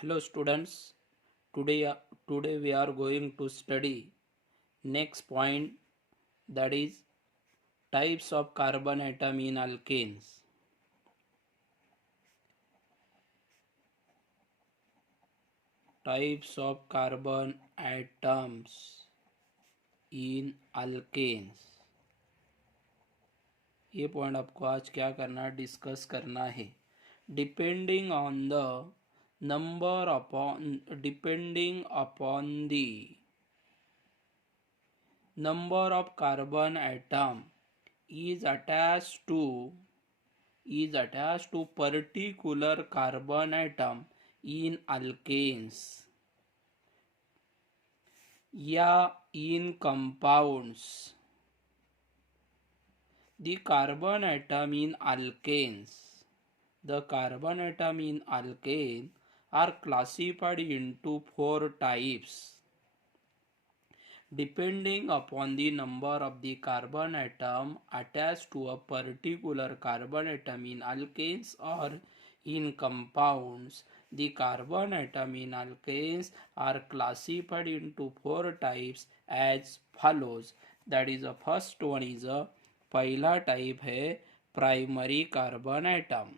Hello students, today we are going to study next point, that is types of carbon atom in alkanes. Types of carbon atoms in alkanes. ये point आपको आज क्या करना है, discuss करना है. Depending on the number upon depending upon the number of carbon atom is attached to particular carbon atom in alkanes या in compounds. The carbon atom in alkanes are classified into four types depending upon the number of the carbon atom attached to a particular carbon atom in alkanes or in compounds. The carbon atom in alkanes are classified into four types as follows. That is, the first one is a पहला type है primary carbon atom.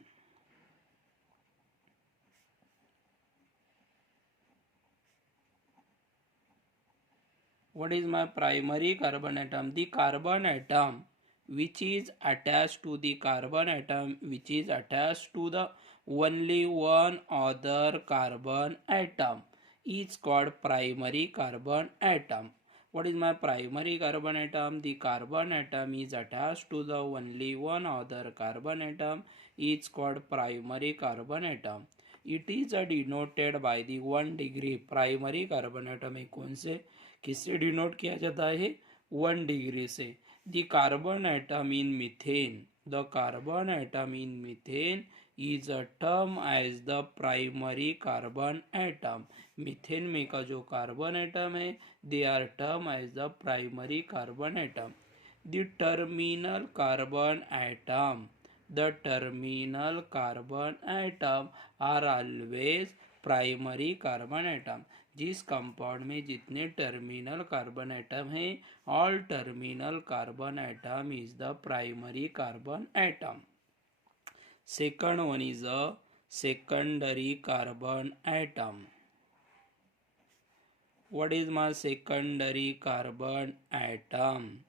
What is my primary carbon atom? The carbon atom which is attached to the carbon atom which is attached to the only one other carbon atom is called primary carbon atom. What is my primary carbon atom? The carbon atom is attached to the only one other carbon atom is called primary carbon atom. It is denoted by the 1 degree. Primary carbon atom है कौन से, किससे denote किया जाता है? 1 degree से. The carbon atom in methane is a term as the primary carbon atom. मीथेन में का जो कार्बन एटम है they are term as the primary carbon atom. The terminal carbon atom are always primary carbon atom. जिस compound में जितने terminal carbon atom है, all terminal carbon atom is the primary carbon atom. Second one is a secondary carbon atom. What is my secondary carbon atom?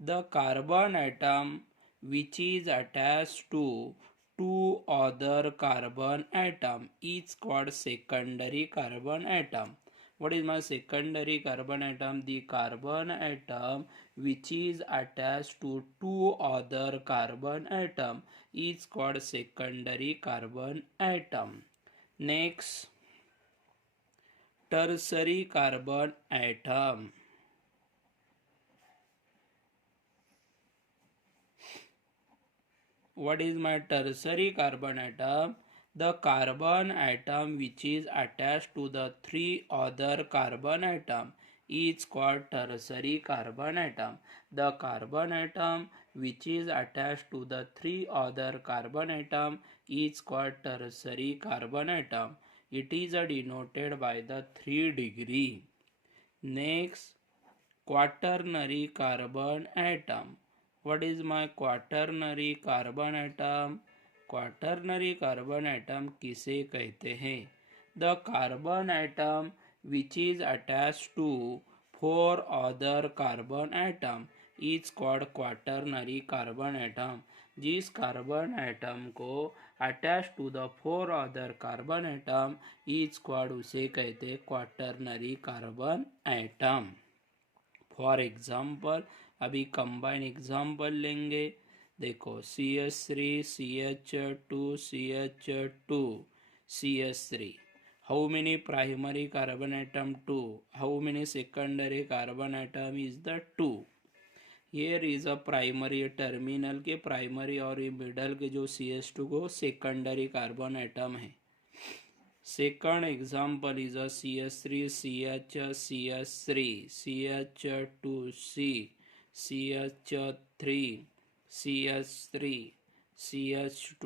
The carbon atom which is attached to two other carbon atom is called secondary carbon atom. What is my secondary carbon atom? The carbon atom which is attached to two other carbon atom is called secondary carbon atom. Next, tertiary carbon atom. What is my tertiary carbon atom? The carbon atom which is attached to the three other carbon atom is called tertiary carbon atom. The carbon atom which is attached to the three other carbon atom is called tertiary carbon atom. It is denoted by the 3 degree. Next, quaternary carbon atom. What is my quaternary carbon atom? Quaternary carbon atom किसे कहते हैं? The carbon atom which is attach to 4 other carbon atom is called quaternary carbon atom. जिस carbon atom को attach to the 4 other carbon atom is called, उसे कहते quaternary carbon atom. For example, अभी combine example लेंगे. देखो, CH3 CH2 CH2 CH3. How many primary carbon atom? 2. How many secondary carbon atom is the 2? Here is a primary terminal के primary और middle के जो CH2 को secondary carbon atom है. Second example is a CH3 CH CH3 CH2C CH3 CH3 CH2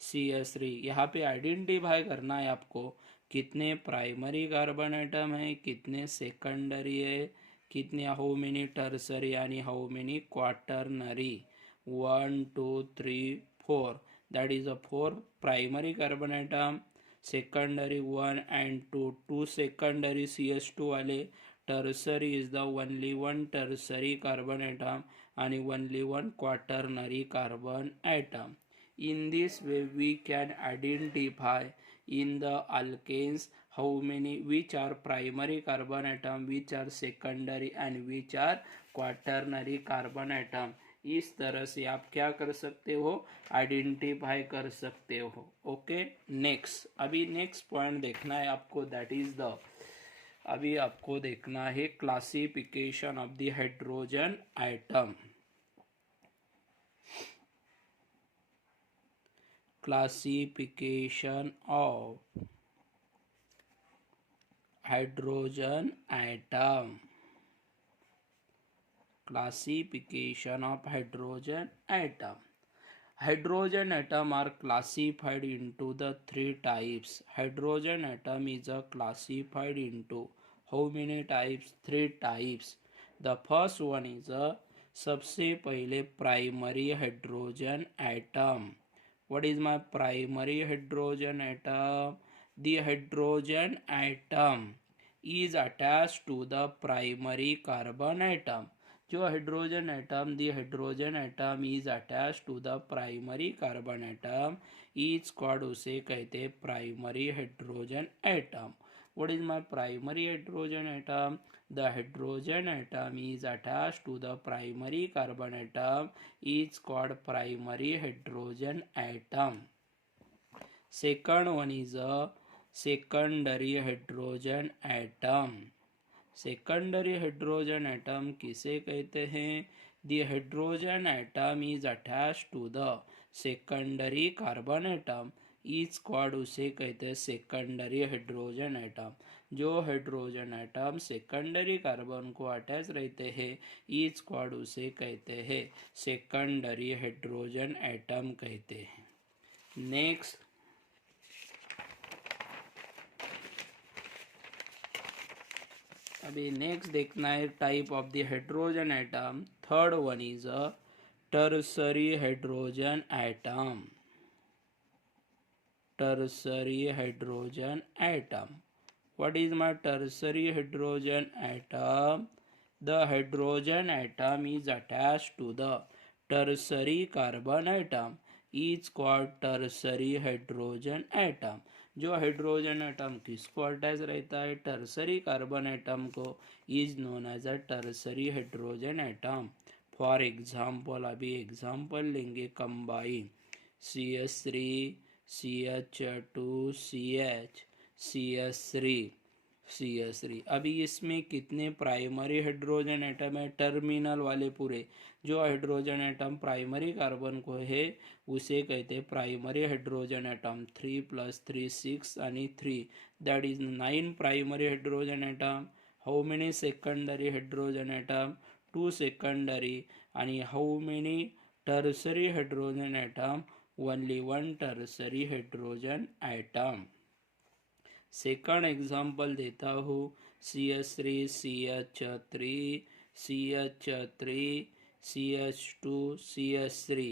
CH3. यहाँ पे identify करना है आपको कितने प्राइमरी कार्बन एटम है, कितने सेकेंडरी है, कितने हाउ मेनी टर्सरी यानी how many quaternary. 1 2 3 4, that is a 4 primary carbon atom, secondary 1 and 2, 2 secondary CH2 वाले. Tertiary is the only one tertiary carbon atom and only one quaternary carbon atom. In this way we can identify in the alkanes how many, which are primary carbon atom, which are secondary and which are quaternary carbon atom. इस तरह से आप क्या कर सकते हो, identify कर सकते हो. Okay, next. अभी नेक्स्ट पॉइंट देखना है आपको, दैट इज द, अभी आपको देखना है classification of the hydrogen atom. Classification of hydrogen atom. Classification of hydrogen atom. Hydrogen atom are classified into the three types. Hydrogen atom is classified into how many types? Three types. The first one is सबसे पहले primary hydrogen atom. What is my primary hydrogen atom? The hydrogen atom is attached to the primary carbon atom. जो hydrogen atom, the hydrogen atom is attach to the primary carbon atom, is called, उसे कहते हैं primary hydrogen atom. What is my primary hydrogen atom? The hydrogen atom is attach to the primary carbon atom, is called primary hydrogen atom. Second one is a secondary hydrogen atom. Secondary hydrogen atom किसे कहते हैं? The hydrogen atom is attach to the secondary carbon atom, is called, उसे कहते हैं secondary hydrogen atom. जो hydrogen atom secondary carbon को attach रहते हैं, इज कॉल्ड, उसे कहते हैं सेकेंडरी हाइड्रोजन एटम कहते हैं. नेक्स्ट, अभी नेक्स्ट देखना है type of the hydrogen atom. Third one is a tertiary hydrogen atom. Tertiary hydrogen atom. What is my tertiary hydrogen atom? The hydrogen atom is attached to the tertiary carbon atom, is called tertiary hydrogen atom. जो hydrogen atom किसको attach रहता है? Tertiary carbon atom को, is known as a tertiary hydrogen atom. For example, अभी example लेंगे, combine CH3 CH2 CH CH3 CH3. अभी इसमें कितने प्राइमरी हाइड्रोजन एटम है? टर्मिनल वाले पूरे. जो हाइड्रोजन एटम प्राइमरी कार्बन को है, उसे कहते हैं प्राइमरी हाइड्रोजन एटम. 3 + 3 6 आणि 3, that is 9 primary hydrogen atom. How many secondary hydrogen atom? 2 secondary. आणि how many tertiary hydrogen atom? Only 1 tertiary hydrogen atom. Second example देता हूँ, CH3 CH3 CH3 CH2 CH3.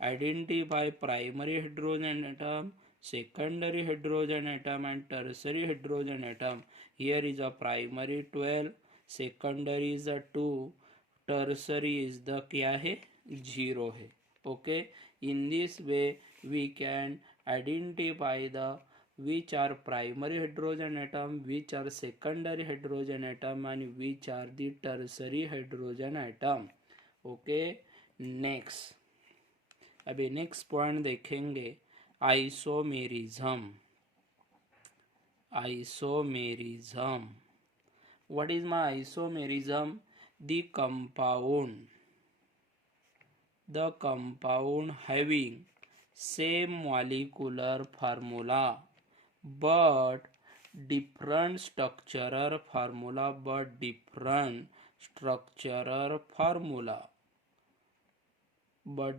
Identify primary hydrogen atom, secondary hydrogen atom and tertiary hydrogen atom. Here is a primary 12, secondary is a 2, tertiary is the क्या है? 0 है. Okay, in this way we can identify the which are primary hydrogen atom, which are secondary hydrogen atom and which are the tertiary hydrogen atom. Okay, next, अभी next point देखेंगे, isomerism. Isomerism. What is my isomerism? The compound having same molecular formula but different structural formula, but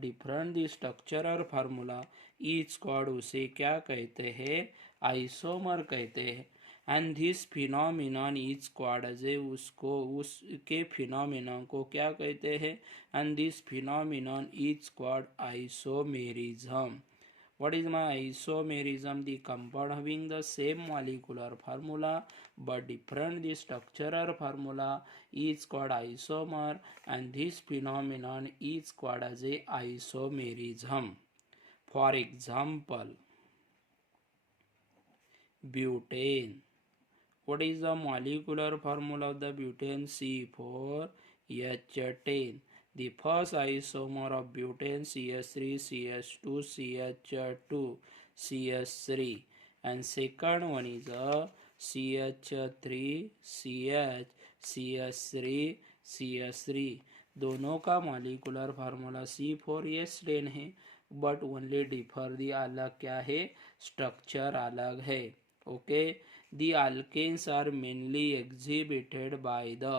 different the structural formula is called, उसे क्या कहते हैं? Isomer कहते हैं। And this phenomenon is called जे उसको उसके फिनोमिनन को क्या कहते हैं? And this phenomenon is called isomerism. What is my isomerism? The compound having the same molecular formula but different the structural formula is called isomer, and this phenomenon is called as a isomerism. For example, butane. What is the molecular formula of the butane? C4H10. The first isomer of butane CH3 CH2 CH2 CH3, and second one is a CH3 CH CH3 CH3. दोनों का molecular formula C4H10 है, but only differ दी अलग क्या है? Structure अलग है. Okay. The alkanes are mainly exhibited by the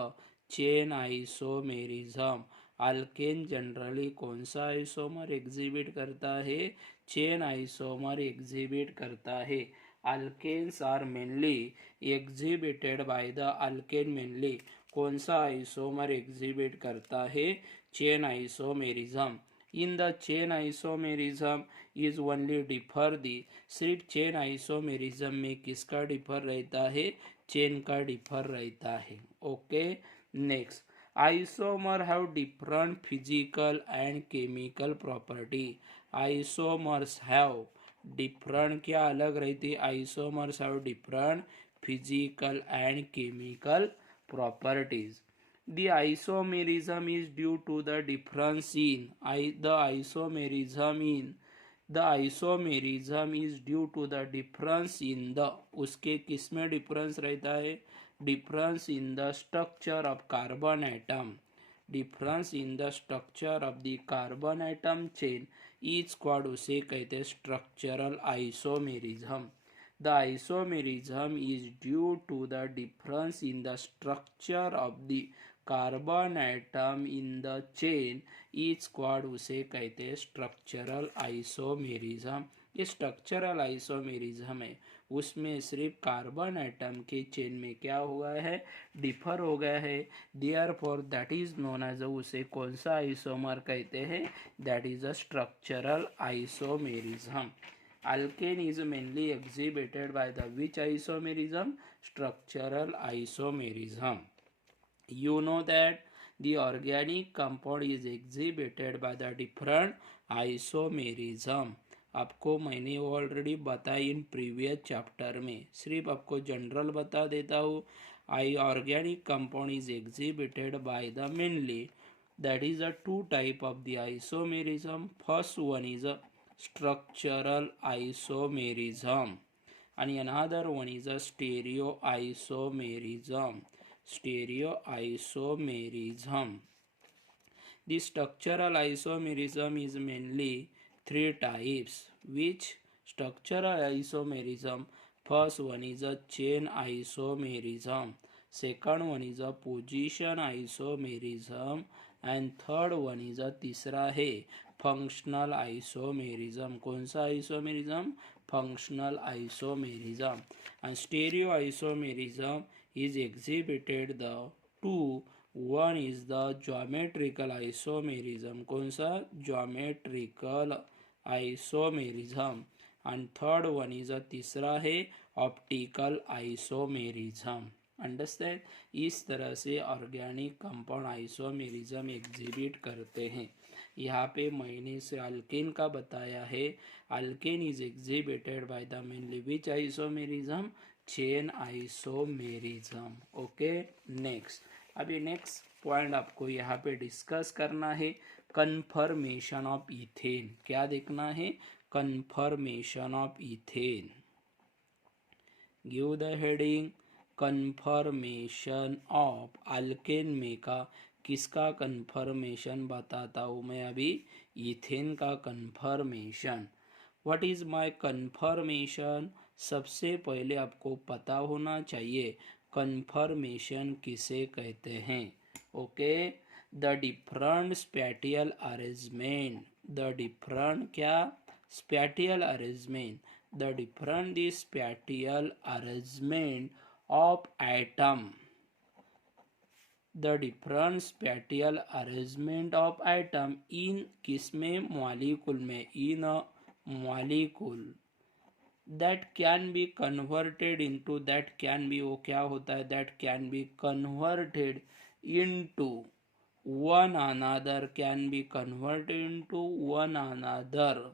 chain isomerism. Alkane generally कौन सा आइसोमर एग्जिबिट करता है? चेन आइसोमर एग्जिबिट करता है. Alkanes are mainly exhibited by the alkane mainly कौन सा आइसोमर एग्जिबिट करता है? Chain isomerism. In the chain isomerism is only differ the. सिर्फ चेन आइसोमेरिज्म में किसका डिफर रहता है? चेन का डिफर रहता है. Okay. Next, isomer have different physical and chemical property. Isomers have different क्या अलग रहती? Isomers have different physical and chemical properties. The isomerism is due to the difference in the isomerism is due to the difference in the उसके किस में difference रहता है? Difference in the structure of carbon atom. Difference in the structure of the carbon atom chain is called, उसे कहते हैं structural isomerism. The isomerism is due to the difference in the structure of the carbon atom in the chain is called, उसे कहते हैं structural isomerism. ये structural isomerism है, उसमें सिर्फ कार्बन एटम के चेन में क्या हो गया है? डिफर हो गया है. Therefore that is known as, उसे कौन सा आइसोमर कहते हैं? That is a structural isomerism. Alkane is mainly exhibited by the which isomerism? Structural isomerism. You know that the organic compound is exhibited by the different isomerism. आपको मैंने already बताई in previous chapter में, सिर्फ आपको general बता देता हूँ. Organic compound is exhibited by the mainly, that is a two type of the isomerism. First one is a structural isomerism and another one is a stereoisomerism. The structural isomerism is mainly three types. Which structural isomerism? First one is a chain isomerism, second one is a position isomerism, and third one is a तीसरा है functional isomerism. कौन सा isomerism? Functional isomerism. And stereo isomerism is exhibited the two. One is the geometrical isomerism. कौन सा? Geometrical isomerism. And third one is तीसरा है optical isomerism. Understand? इस तरह से ऑर्गेनिक कंपाउंड आइसोमेरिज्म एग्जिबिट करते हैं. यहाँ पे मैंने से अल्केन का बताया है. Alkane is exhibited by the mainly which isomerism? Chain isomerism. Okay. Next, अभी नेक्स्ट पॉइंट आपको यहाँ पे डिस्कस करना है, कन्फर्मेशन ऑफ इथेन. क्या देखना है? Confirmation of ethane. Give the heading confirmation of. Alkane में का किसका कन्फर्मेशन बताता हूँ मैं अभी? इथेन का confirmation. What is my confirmation? सबसे पहले आपको पता होना चाहिए कन्फर्मेशन किसे कहते हैं. Okay. The different spatial arrangement. The different क्या? spatial arrangement. The different the spatial arrangement of atom. The different spatial arrangement of atom in किसमें molecule में in a molecule that can be converted into that can be वो क्या होता है that can be converted into one another can be converted into one another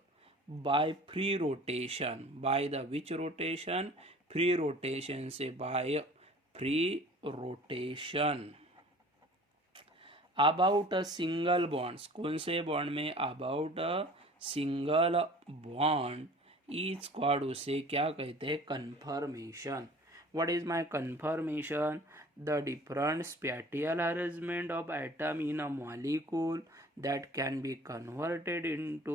by free rotation by the which rotation free rotation से by free rotation about a single bond कौन से bond में about a single bond is called उसे क्या कहते हैं confirmation what is my confirmation the different spatial arrangement of atom in a molecule that can be converted into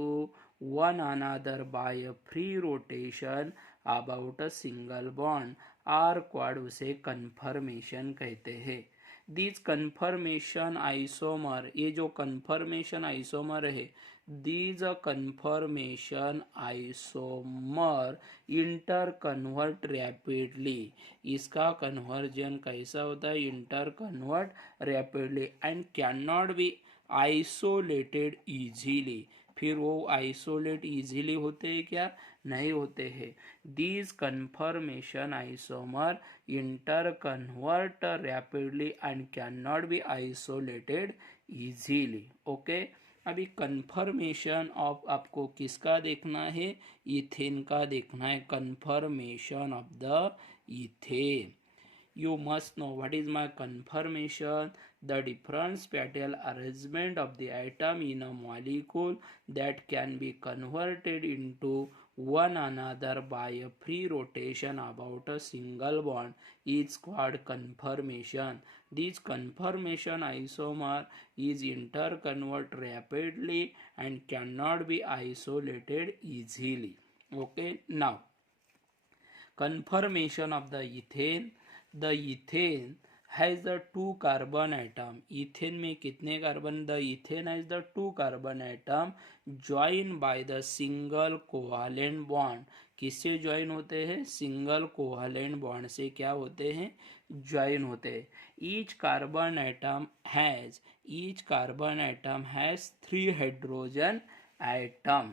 one another by a free rotation about a single bond are called उसे conformation कहते हैं this conformation isomer ये जो conformation isomer है these conformation isomer inter convert rapidly इसका conversion कैसा होता है inter convert rapidly and can not be isolated easily फिर वो आइसोलेट इजीली होते हैं क्या नहीं होते हैं these confirmation isomer interconvert rapidly and can not be isolated easily okay अभी कन्फर्मेशन ऑफ आपको किसका देखना है इथेन का देखना है confirmation of the ethane you must know what is my confirmation the different spatial arrangement of the atom in a molecule that can be converted into one another by a free rotation about a single bond is called confirmation this confirmation isomer is interconvert rapidly and cannot be isolated easily okay now confirmation of the ethane the ethane has the two carbon atom ethane में कितने carbon the ethane has the two carbon atom joined by the single covalent bond किससे join होते हैं single covalent bond से क्या होते हैं join होते हैं each carbon atom has 3 hydrogen atom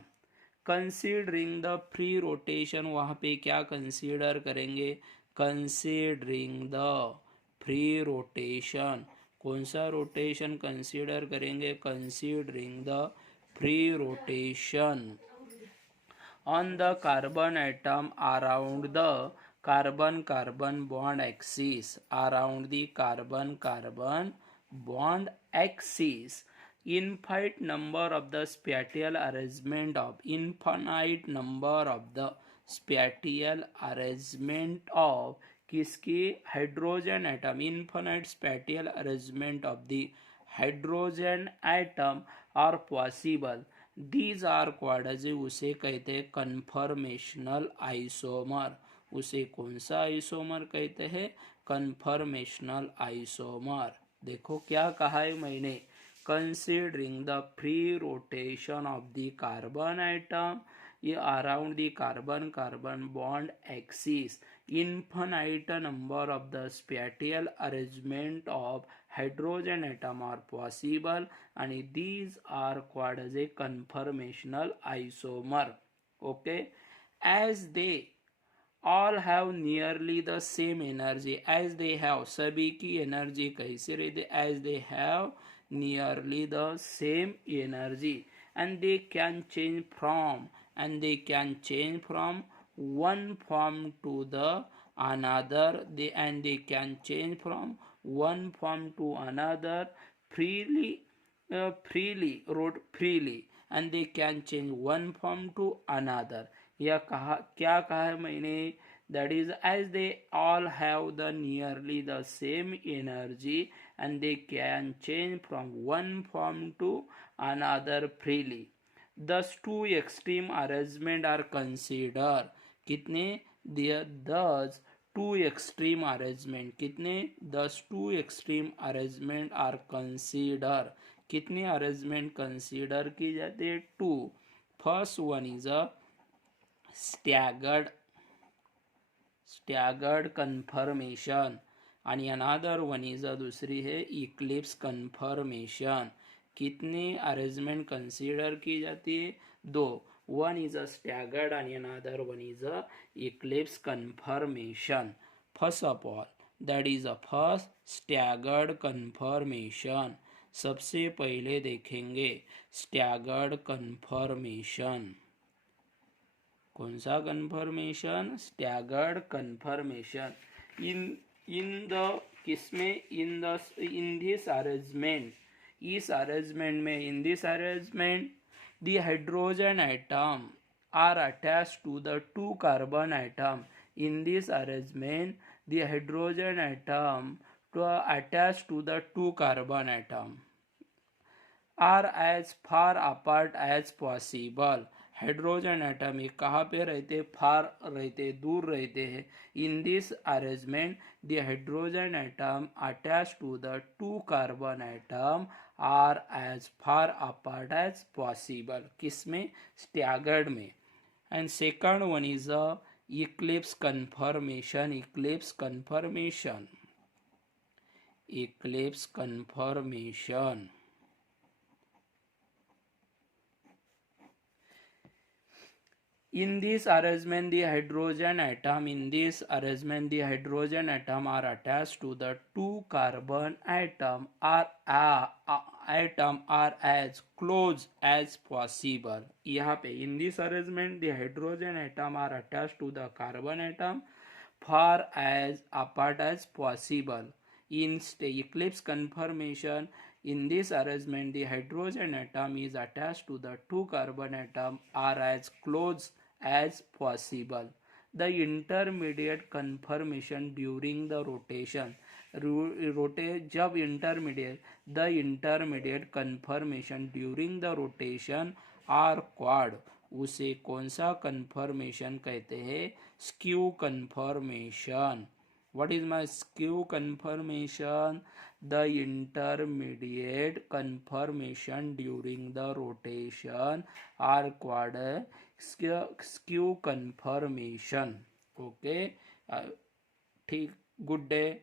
considering the free rotation वहाँ पे क्या कंसीडर करेंगे कंसीडरिंग द फ्री रोटेशन कौन सा रोटेशन कंसीडर करेंगे considering the free rotation on the carbon atom around the carbon bond axis around the carbon bond axis infinite number of the spatial arrangement of infinite number of the spatial arrangement of किसकी hydrogen atom infinite spatial arrangement of the hydrogen atom are possible these are quad उसे कहते हैं conformational isomer उसे कौन सा isomer कहते हैं conformational isomer देखो क्या कहा है मैंने considering the free rotation of the carbon atom ये around the carbon bond axis infinite number of the spatial arrangement of hydrogen atom are possible and these are called as a conformational isomer okay as they all have nearly the same energy as they have सभी की energy कैसे रहती as they have nearly the same energy and they can change from one form to the another they can change from one form to another freely and they can change one form to another यह कहा क्या कहा है मैंने that is as they all have the nearly the same energy and they can change from one form to another freely thus two extreme arrangement are considered कितने thus two extreme arrangement कितने thus two extreme arrangement are considered कितने arrangement consider की जाती है two first one is a staggered confirmation, आणि another one is दूसरी है eclipse confirmation. कितनी अरेंजमेंट कंसीडर की जाती है? दो. One is a staggered and another one is a eclipse confirmation. First of all, that is a first staggered confirmation. सबसे पहले देखेंगे स्टैगर्ड कन्फर्मेशन. कौन सा conformation? Staggered conformation. In the किसमें? In this arrangement. इस अरेंजमेंट में, in this arrangement the hydrogen atom are attached to the two carbon atom. In this arrangement, the hydrogen atom attached to the two carbon atom are as far apart as possible. Hydrogen atom ये कहाँ पे रहते? Far रहते, दूर रहते हैं. In this arrangement the hydrogen atom attach to the two carbon atom are as far apart as possible. किसमें? Staggered में. And second one is a eclipse confirmation. Eclipse confirmation. Eclipse confirmation. In this arrangement, the hydrogen atom are attached to the two carbon atom are as close as possible. यहाँ पे in this arrangement, the hydrogen atom are attached to the carbon atom far as apart as possible. In eclipse confirmation, in this arrangement, the hydrogen atom is attached to the two carbon atom are as close as possible. The intermediate conformation during the rotation. जब the intermediate conformation during the rotation are quad, उसे कौन सा conformation कहते हैं? Skew conformation. What is my skew conformation? The intermediate conformation during the rotation are called skew conformation. Okay. ठीक. Good day.